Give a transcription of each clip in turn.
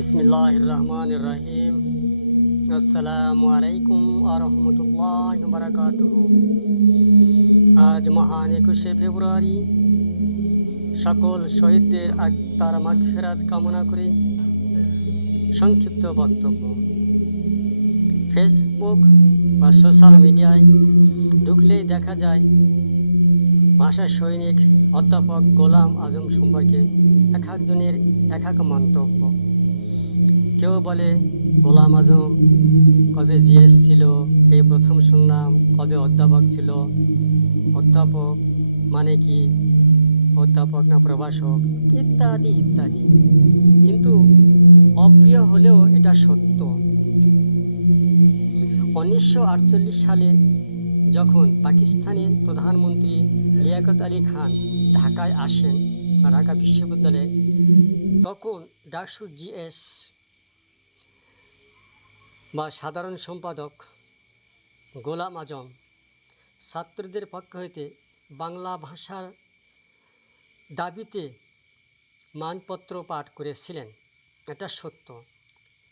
बिस्मिल्लाहिर्रहमानिर्रहीम। अस्सलामु अलैकुम व रहमतुल्लाहि व बाराकातुहू। আজ মহান 21শে ফেব্রুয়ারি সকল শহীদদের আত্মার মাগফিরাত কামনা করে সংক্ষিপ্ত বক্তব্য। ফেসবুক বা সোশ্যাল মিডিয়ায় ঢুকলেই দেখা যায় ভাষা সৈনিক অধ্যাপক গোলাম আজম সম্পর্কে এক একজনের এক এক মন্তব্য। কেউ বলে গোলাম আজম কবে জিএস ছিল, এই প্রথম শুনলাম। কবে অধ্যাপক ছিল, অধ্যাপক মানে কি, অধ্যাপক না প্রভাষক, ইত্যাদি ইত্যাদি। কিন্তু অপ্রিয় হলেও এটা সত্য। 1948 সালে যখন পাকিস্তানের প্রধানমন্ত্রী লিয়াকত আলী খান ঢাকায় আসেন, ঢাকা বিশ্ববিদ্যালয়ে, তখন ডাকসুর জিএস বা সাধারণ সম্পাদক গোলাম আজম ছাত্রদের পক্ষ হইতে বাংলা ভাষার দাবিতে মানপত্র পাঠ করেছিলেন। এটা সত্য,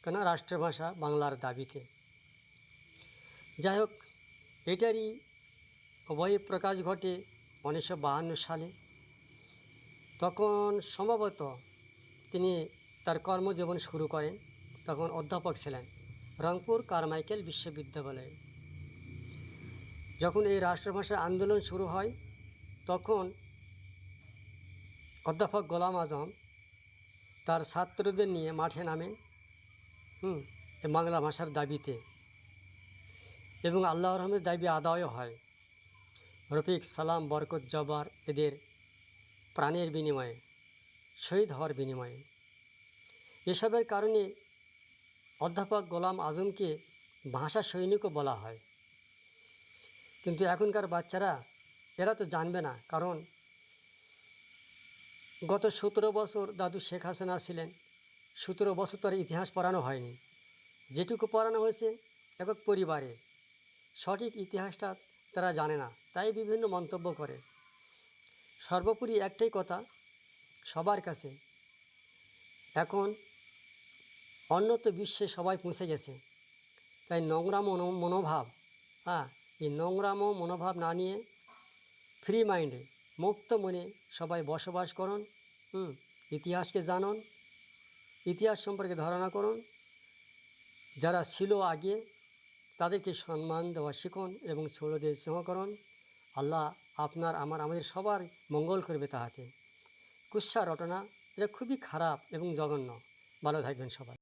কেন রাষ্ট্রভাষা বাংলার দাবিতে। যাই হোক, এটারই বহিঃপ্রকাশ ঘটে 1952 সালে। তখন সম্ভবত তিনি তার কর্মজীবন শুরু করেন। তখন অধ্যাপক ছিলেন রংপুর কারমাইকেল বিশ্ববিদ্যালয়ে। যখন এই রাষ্ট্রভাষা আন্দোলন শুরু হয়, তখন অধ্যাপক গোলাম আজম তার ছাত্রদের নিয়ে মাঠে নামেন বাংলা ভাষার দাবিতে, এবং আল্লাহর রহমতের দাবি আদায়ও হয়। রফিক, সালাম, বরকত, জব্বার এদের প্রাণের বিনিময়ে, শহীদ হওয়ার বিনিময়ে। এসবের কারণে অধ্যাপক গোলাম আজমকে ভাষা সৈনিকও বলা হয়। কিন্তু এখনকার বাচ্চারা এরা তো জানবে না, কারণ গত 17 বছর দাদু শেখ হাসিনা ছিলেন। 17 বছর তার ইতিহাস পড়ানো হয়নি। যেটুকু পড়ানো হয়েছে একক পরিবারে, সঠিক ইতিহাসটা তারা জানে না, তাই বিভিন্ন মন্তব্য করে। সর্বোপরি একটাই কথা সবার কাছে, এখন উন্নত বিশ্বে সবাই পৌঁছে গেছে, তাই নোংরা মনোভাব, এই নোংরা মনোভাব না নিয়ে ফ্রি মাইন্ডে, মুক্ত মনে সবাই বসবাস করুন। ইতিহাসকে জানুন, ইতিহাস সম্পর্কে ধারণা করুন। যারা ছিল আগে তাদেরকে সম্মান দেওয়া শিখুন এবং ছোটদের স্নেহ করুন। আল্লাহ আপনার আমাদের সবার মঙ্গল করবে তাহাতে। কুৎসা রটনা এটা খুবই খারাপ এবং জঘন্য। ভালো থাকবেন সবাই।